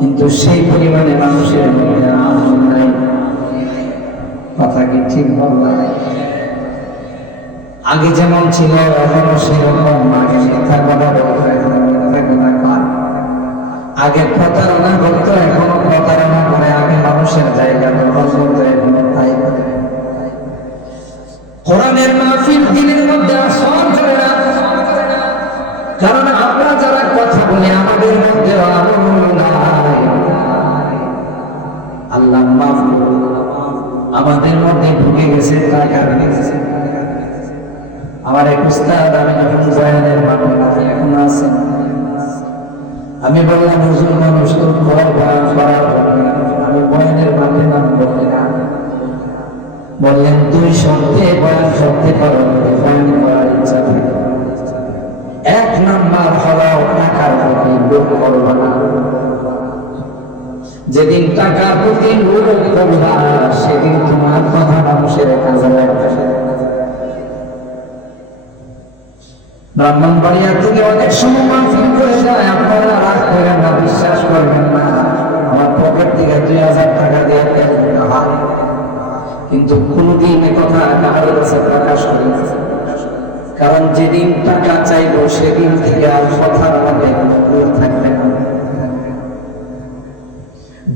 কিন্তু সেই পরিমাণে মানুষের মধ্যে আনন্দ নাই। কথা কি ঠিক বললাম? আগে যেমন ছিল এখনো সেরকম। আগে মিথ্যা কথা বলতো, এখন মিথ্যা কথা কয়। আগে প্রতারণা করতো, এখনো প্রতারণা করে। আগে মানুষের জায়গা দখল করতো, এখনো তাই করে। কোরআনের মাহফিল দিনের মধ্যে আসর করে না, কারণ আমরা যারা কথা বলি আমাদের মধ্যে আনন্দ নাই। আল্লাহ মাফ করুন, আমাদের মধ্যে ঢুকে গেছে তার কারণে। আমার এক উস্তাদ, আমি যখন বয়ানের মাধ্যমে এখন আছেন, আমি বললাম হুজুর মানুষ তো ঘর বয়ান করার জন্য, আমি বয়ানের মাধ্যমে আমি বলি না। বললেন 2 শব্দে বয়ান করতে পারো, বয়ান করার ইচ্ছা থাকে। 1 নাম্বার হলো টাকার প্রতি লোভ করবা না। যেদিন টাকার প্রতি লোভ করবা, সেদিন তোমার কথা মানুষের কাজে লাগবে। ব্রাহ্মণবাড়িয়া থেকে অনেক সময় মাহফিল করে যায়, আপনারা রাগ করেন না, বিশ্বাস করবেন না। আমার পকেট থেকে 2000 টাকা দিয়ে হয়, কিন্তু কোনদিন কথা কারোর কাছে প্রকাশ করি না। কারণ যেদিন টাকা চাইবো সেদিন থেকে আর কথার মধ্যে দূর থাকবে না।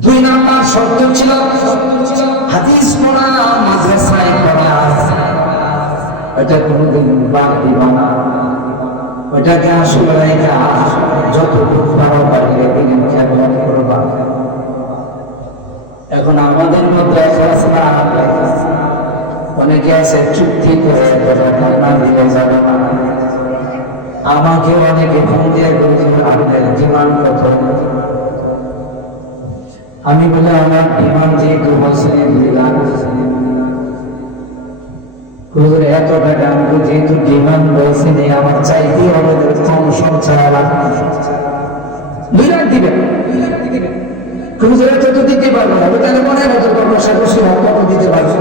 2 নাম্বার শর্ত ছিল হাদিস পড়া, মাদ্রাসায় পড়া, এটা কোনদিন বাদ দিবা না। ওইটাকে আসলে রেখা যতটুকু পারো পারলে দিনের খেয়াল করবা। এখন আমাদের মধ্যে অনেকে আছে চুক্তি করে না দিলে যাবে না। আমাকে অনেকে ফোন দিয়ে বলছিল আপনার ডিমান্ড কত? আমি বলে আমার ডিমান্ড যেহেতু বছরে 2 লাখ। হুজুর এত টাকা? আমি যেহেতু ডিমান্ড বলছি আমার চাইতে হবে কম সংসার 2 লাখ দিবেন। হুজুর এত তো দিতে পারবো না। তাহলে মনে হতো ব্যবসা করছি কত দিতে পারবো?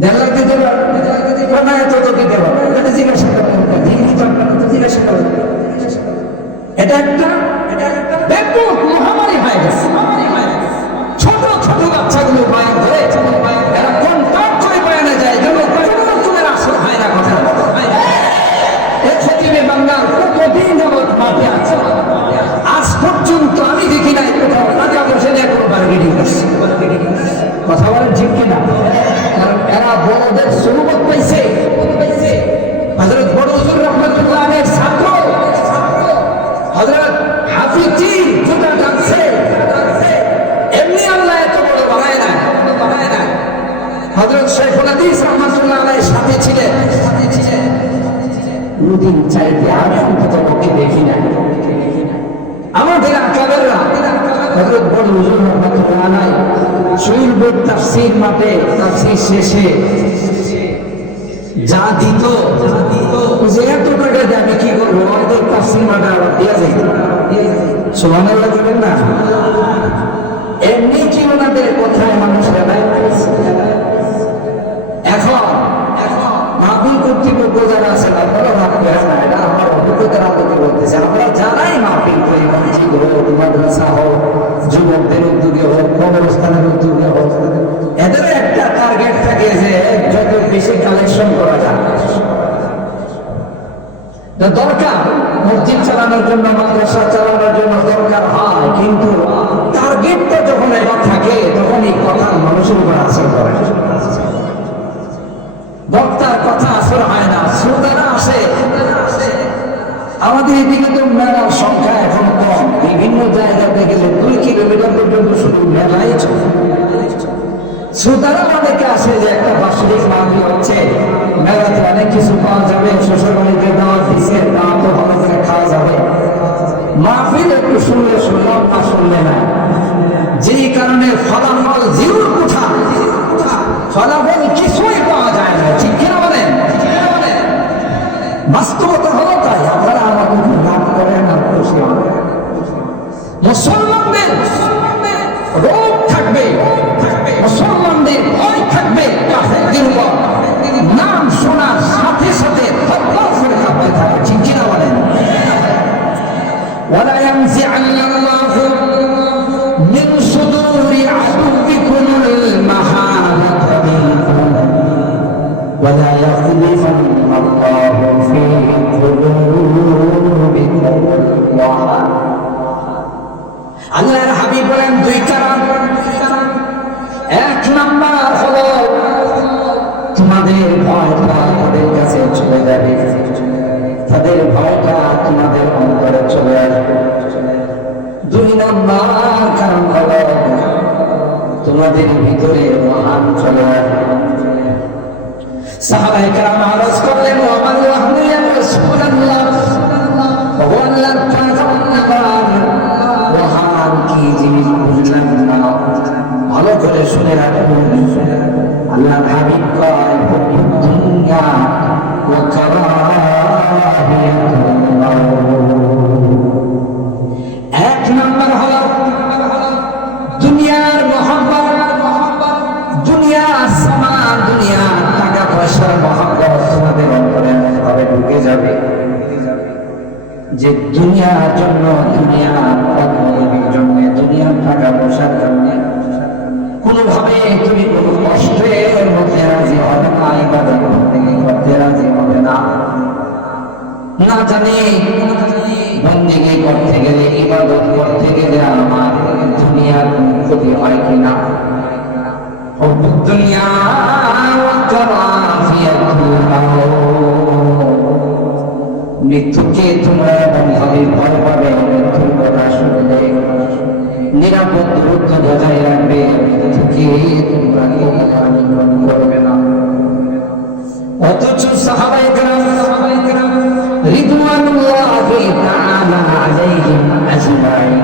1.5 লাখ দিতে পারবো না, এত তো দিতে পারবো। এটা জিজ্ঞাসা করবেন, জিজ্ঞাসা করবেন। এটা একটা ব্যাপক মহামারী হয়ে গেছে। ছোট ছোট বাচ্চাগুলো মায়ের ধরে এরা কন্ট্যাক্ট করে বয়ানে যায়, যেন পরিবর্তনের আসর হয় না। কথা খতিবে বাংলার কতদিন যাবৎ মাঠে আছে, আজ পর্যন্ত আমি দেখি নাই কোথাও টাকা পয়সা নিয়ে কোনো বার্গেনিং করছে। কথা বলেন ঠিক কিনা? কারণ এরা বড়দের সুরবত পাইছে। হযরত বড় হুজুর রাহমাতুল্লাহ আলাইহির ছাত্র হযরত হাফিজি জুতা টানছে, এমনি আল্লাহ এত বড় বানায় না। হযরত শাইখুল হাদিস রাহমাতুল্লাহ আলাইহির সাথে ছিলেন, কোনদিন চাইতে আমি অন্তত পক্ষে দেখি না। আমাদের আকাবেররা হযরত বড় হুজুর রাহমাতুল্লাহ আলাইহি শহীদ তাফসীর মাঠে তাফসীর শেষে যা দিত, যে এত টাকা দিয়ে আমি কি করবো? আমাদের তাফসীর মাঠে আবার দেওয়া যায়। সুবহানাল্লাহ বলেন না? এমনি কি ওনাদের কোথায় মানুষরা এখন মাহফিল কর্তৃপক্ষ যারা আছেন আপনারা ভাব করেন না, এটা আমার অভিজ্ঞতার আলোকে বলতেছে। আমরা যারাই মাহফিল করি, মসজিদ হোক, মাদ্রাসা হোক, যুবকদের উদ্যোগে হোক, কবরস্থানের উদ্যোগে হোক, এদের একটা টার্গেট থাকে যে যত বেশি কালেকশন করা যায়। দরকার মসজিদ চালানোর জন্য, মাদ্রাসা চালানোর জন্য দরকার হয়, কিন্তু টার্গেটটা যখন এবার থাকে তখন এই কথা মানুষের উপর আসর করে। বক্তার কথা আসর হয় না, শ্রোতারা আসে। আমাদের এদিকে তো মেলার সংখ্যা এখন কম, বিভিন্ন জায়গাতে গেলে 2 কিলোমিটার পর্যন্ত শুধু মেলাই চলে। শ্রোতারা অনেকে আসে যে একটা বাৎসরিক মাহফিল হচ্ছে, মেলাতে অনেক কিছু পাওয়া যাবে, শ্বশুর বাড়িতে দাওয়াত দিচ্ছে, দাওয়াত তো ভালো করে খাওয়া যাবে। মাহফিল একটু শুনলে শুনলাম, না শুনলে না। যেই কারণে ফলাফল জিরোর কোঠা, ফলাফল কিছুই পাওয়া যায় না। ঠিক কিনা বলেন? বাস্তবতা হলো তাই। আপনারা আমাদের লাভ করেন আর খুশি হন। মুসলমানদের রোগ থাকবে, মুসলমানদের ভয় থাকবে কাফেরদের উপর। নাম শোনার সাথে সাথে থরথর করে কাঁপতে থাকে। ঠিক কিনা বলেন? ওয়ালা ইয়ানজি'আন্না আল্লাহু মিন সুদুরি আদুবিকুমুল মাহাবাতা মিনকুম ওয়ালা ইয়াযলিফান্না আল্লাহু ফী কুলুবিকুম ওয়াহান। আল্লাহর হাবিব বলেন 2 কারণ। 1 নাম্বার হলো তোমাদের ভয়টা তাদের কাছে চলে যাবে, তাদের ভয়টা তোমাদের অন্তরে চলে আসবে। 2 নাম্বার কারণ হলো তোমাদের ভিতরে মহান চলে আসবে। সাহাবায়ে কেরাম আরজ করলেন, ওয়া আল্লাহু ইয়া রাসূলুল্লাহ, ওয়া আল্লাহর পয়গম্বর, মহান কি জিনিস বুঝলাম না, ভালো করে শুনে রাখুন। আল্লাহর হাবিব কয় দুনিয়া ওয়া কারাহিয়াতুল মাউত। 1 নাম্বার হলো দুনিয়ার মহব্বত, দুনিয়ার সামান, দুনিয়ার টাকা পয়সার মহব্বত তোমাদের অন্তরে এমনভাবে ঢুকে যাবে যে দুনিয়ার জন্য, দুনিয়ার পদপদবীর জন্য, দুনিয়ার টাকা পয়সার জন্য কোনোভাবে তুমি কোনো কষ্টের মধ্যে রাজি হবে না, ইবাদত করতে রাজি হবে না। না জানি বন্দেগী করতে গেলে, ইবাদত করতে গেলে আমার দুনিয়ার ক্ষতি হয় কিনা। দুনিয়া মৃত্যুকে তোমরা এমনভাবে ভয় পাবে, মৃত্যুর কথা শুনলে নিরাপদ দূরত্ব বজায় রাখবে, মৃত্যুকে তোমরা কোরবানি করবে না। অথচ সাহাবায়ে কেরাম রিদওয়ানুল্লাহি তাআলা আলাইহিম আজমাইন